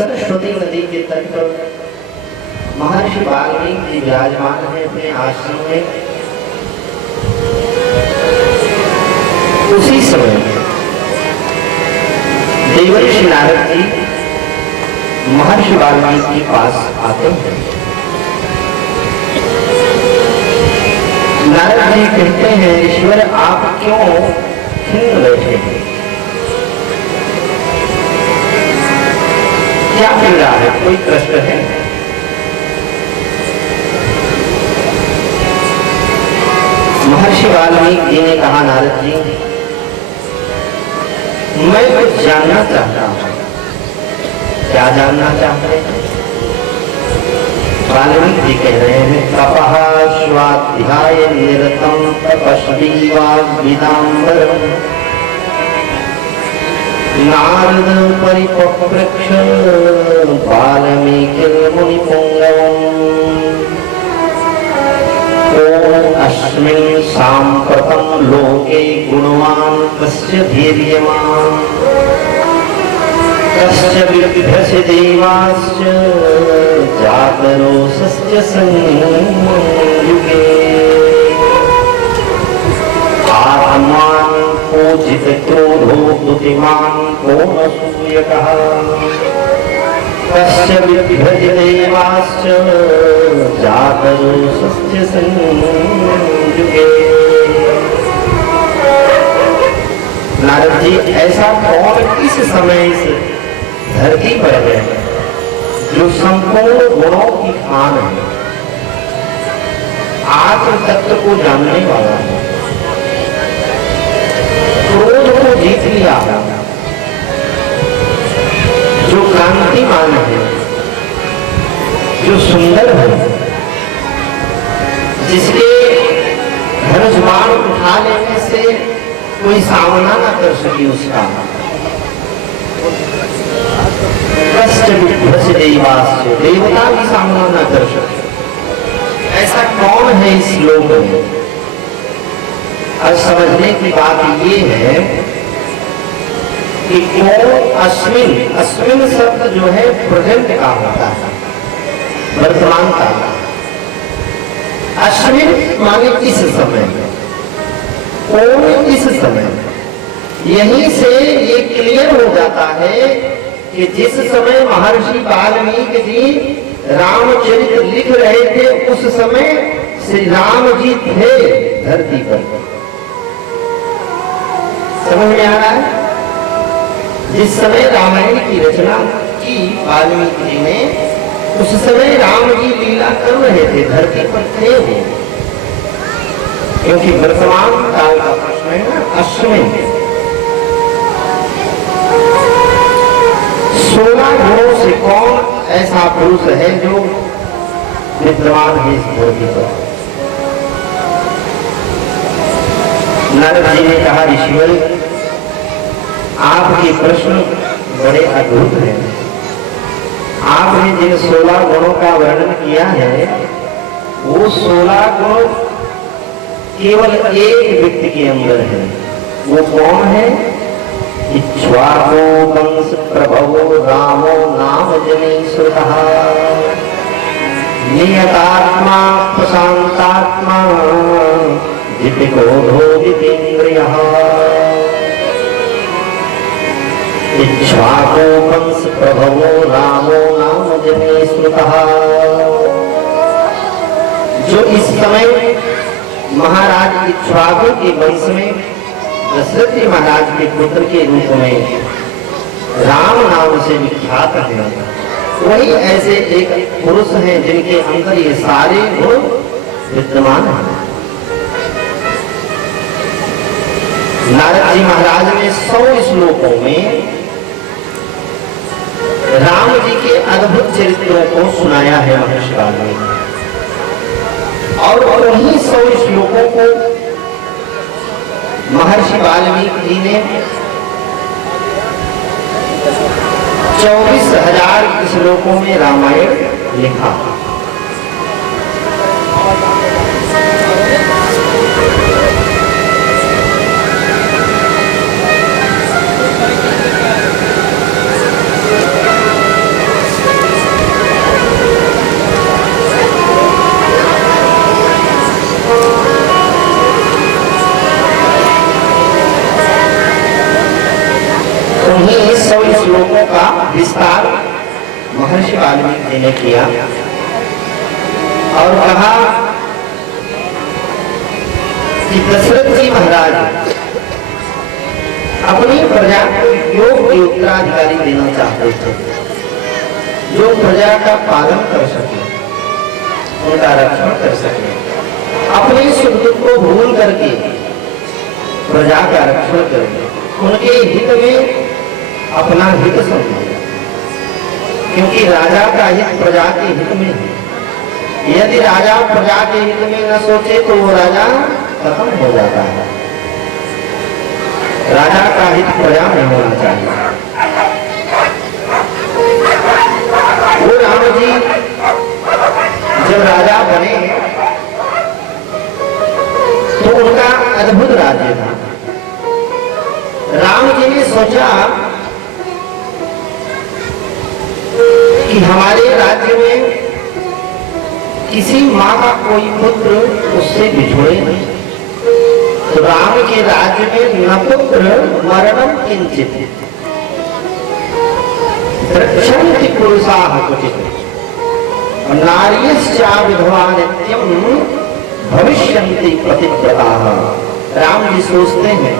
सरस्वती नदी के तट पर महर्षि वाल्मीकि जी विराजमान है अपने आश्रम में। उसी समय देवर्षि नारद जी महर्षि वाल्मीकि के पास आते हैं। नारद जी कहते हैं, ईश्वर आप क्यों खिन्न बैठे हैं? क्या पीड़ा है? कोई कष्ट है? महर्षि वाल्मीकि जी ने कहा, नारद जी मैं कुछ जानना चाहता हूं। क्या जानना चाहते हैं? वाल्मीकि जी कह रहे हैं, तपः स्वाध्याय निरतं तपस्वी वाग्विदाम्बरम् नारद परिपप्रच्छ वाल्मीकिर्मुनिपुङ्गवम् को अस्मिन् साम्प्रतं लोके गुणवान् कस्य धीर्यवान् कस्य विभ्यस्य देवाश्च जातरोषस्य संयुगे आत्मान् पूजित क्रोधो बुद्धिमान् को न सूयकः कस्य विभ्यस्य देवाश्च जातरोषस्य संयुगे। नारद जी, ऐसा कौन इस समय इस धरती पर है जो संपूर्ण गुणों की खान है, आत्म तत्व को जानने वाला है, क्रोध को जीत लिया, जो कांतिमान है, जो सुंदर है, जिसके धनुष बाण उठा लेने से कोई सामना ना कर सके उसका। देवता भी सामना न कर सके, ऐसा कौन है इस लोक में? अब समझने की बात ये है कि कौन अस्मिन, अस्मिन शब्द जो है प्रेजेंट का होता है, वर्तमान का। अस्मिन माने इस समय, कौन इस समय। यहीं से ये क्लियर हो जाता है कि जिस समय महर्षि वाल्मीकि जी रामचरित लिख रहे थे उस समय श्री राम जी थे धरती पर। समझ में आ रहा है? जिस समय रामायण की रचना की वाल्मीकि जी ने, उस समय राम जी लीला कर रहे थे, धरती पर थे वो। क्योंकि वर्तमान काल का प्रश्न है ना, अश्विन 16 गुणों से कौन ऐसा पुरुष है जो विद्वान है इस धरती पर? नारद जी ने कहा, ईश्वर आपके प्रश्न बड़े अद्भुत हैं। आपने जिन 16 गुणों का वर्णन किया है वो 16 गुण केवल एक व्यक्ति के अंदर है। वो कौन है? इक्ष्वाकु वंश प्रभवो रामो नाम जनि श्रुतः नियतात्मा प्रशांतात्मा जितक्रोधो जितेन्द्रियः। इक्ष्वाकु वंश प्रभवो रामो नाम जनि श्रुतः। जो इस समय महाराज इक्ष्वाकु के वंश में दशरथ जी महाराज के पुत्र के रूप में राम नाम से विख्यात है, वही ऐसे एक पुरुष हैं जिनके अंदर ये सारे गुण विद्यमान हैं। नारद जी महाराज ने 100 श्लोकों में राम जी के अद्भुत चरित्रों को सुनाया है महर्षि वाल्मीकि, और उन्हीं 100 श्लोकों को महर्षि वाल्मीकि जी ने 24,000 श्लोकों में रामायण लिखा। का विस्तार महर्षि वाल्मीकि जी ने किया और कहा कि दशरथ जी महाराज अपनी प्रजा को योग्य उत्तराधिकारी देना चाहते थे, जो प्रजा का पालन कर सके, उनका रक्षण कर सके, अपने सुख दुख को भूल करके प्रजा का रक्षण करे, उनके हित में अपना हित समझे, क्योंकि राजा का हित प्रजा के हित में है। यदि राजा प्रजा के हित में न सोचे तो वो राजा खत्म हो जाता है। राजा का हित प्रजा में होना चाहिए। वो राम जी जब राजा बने तो उनका अद्भुत राज्य था। राम जी ने सोचा कि हमारे राज्य में किसी माँ का कोई पुत्र उससे बिछोड़े नहीं, तो राम के राज्य में न पुत्र मरणम किंचित द्रक्षन्ति पुरुषाः क्वचित् नार्यश्चा विधवा नित्यं भविष्यन्ति पतिव्रताः। राम जी सोचते हैं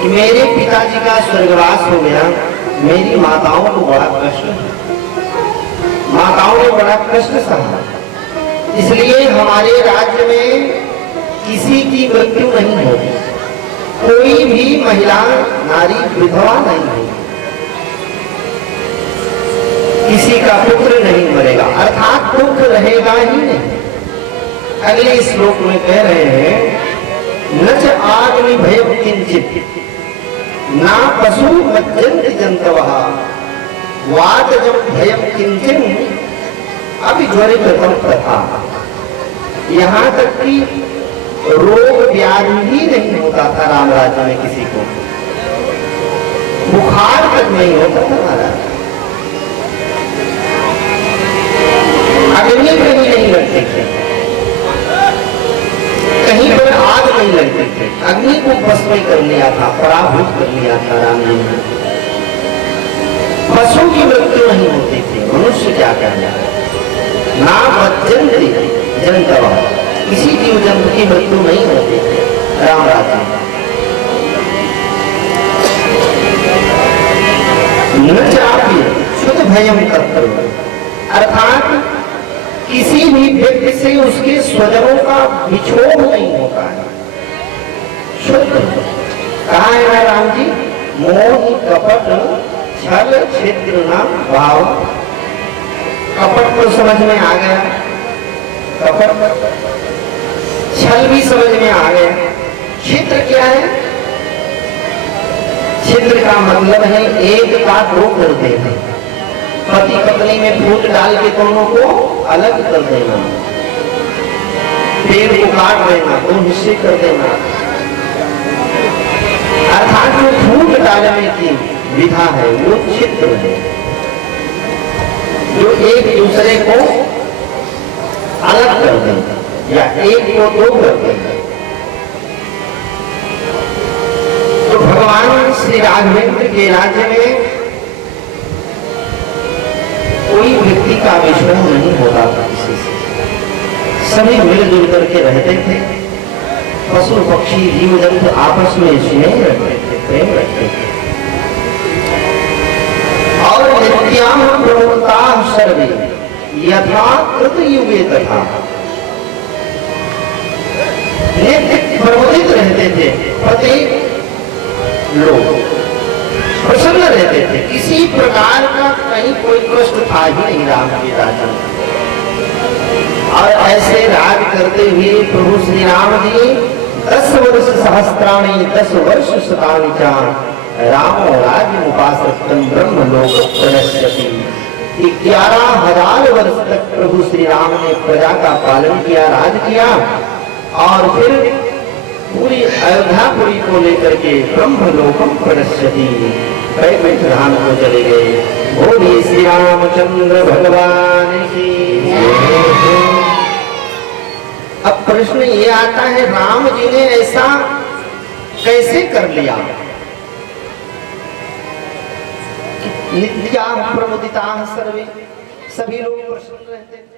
कि मेरे पिताजी का स्वर्गवास हो गया, मेरी माताओं को बड़ा कष्ट है, माताओं ने बड़ा कष्ट सहा, इसलिए हमारे राज्य में किसी की मृत्यु नहीं होगी, कोई भी महिला नारी विधवा नहीं होगी, किसी का पुत्र नहीं मरेगा, अर्थात दुख रहेगा ही नहीं। अगले श्लोक में कह रहे हैं न च आग्नि भयं किंचित ना पशु मज्जन्ति जंतवः वातजं भयं किंचित् अभिज्वरितं तथा। यहाँ तक कि रोग व्याधि ही नहीं होता था राम राज्य में, किसी को बुखार तक नहीं होता था महाराज, अग्नि कहीं नहीं लगती थी, कहीं पर आग नहीं लगती थी, अग्नि को भस्म कर लिया था, पराभूत कर लिया था राम जी ने। पशु की मृत्यु नहीं होती थी, मनुष्य क्या कहना है, ना बच्चन्ति जंतव, किसी जीव जंतु की मृत्यु नहीं होती थी राम राज्य में। न चापि शुद्ध भयं कर्तव्य, अर्थात किसी भी व्यक्ति से उसके स्वजनों का विछोह नहीं होता है। शुद्ध कहा है ना राम जी, मोह कपट छल छिद्र न भाव। कपट तो समझ में आ गया, कपट छल भी समझ में आ गया। छिद्र क्या है? छिद्र का मतलब है एक का दो कर देना, पति पत्नी में फूट डाल के दोनों को अलग कर देना, पेड़ को काट देना, दो हिस्से कर देना, अर्थात जो फूट डालने की विधा है वो छिद्र है, जो एक दूसरे को अलग कर देगा या एक को दो कर देगा। तो भगवान श्री राघवेंद्र के राज्य में कोई व्यक्ति का विषय नहीं होता था किसी से, सभी मिलजुल करके रहते थे। पशु पक्षी जीव जंतु आपस में स्नेह रखते थे, प्रेम रखते थे। और नित्याम प्रमुखताः सर्वे यथा कृत युगे तथा, नित्य प्रमुदित रहते थे, प्रत्येक लोग प्रसन्न रहते थे, किसी प्रकार का कहीं कोई कष्ट था ही नहीं राम के राज्य में। और ऐसे राज करते हुए प्रभु श्री राम जी 10 वर्ष सहस्त्राणि 10 वर्ष शतानि च रामो राज्यमुपाश्रितं ब्रह्मलोक प्रणश्यति। 11,000 वर्ष तक प्रभु श्री राम ने प्रजा का पालन किया, राज किया, और फिर पूरी अयोध्यापुरी को लेकर के ब्रह्मलोकम प्रणश्यति, वैकुंठ धाम को चले गए। बोलिए श्री रामचंद्र भगवान की। अब प्रश्न ये आता है, राम जी ने ऐसा कैसे कर लिया? नित्याः प्रमुदिताः सर्वे, सभी लोग प्रसन्न रहते हैं।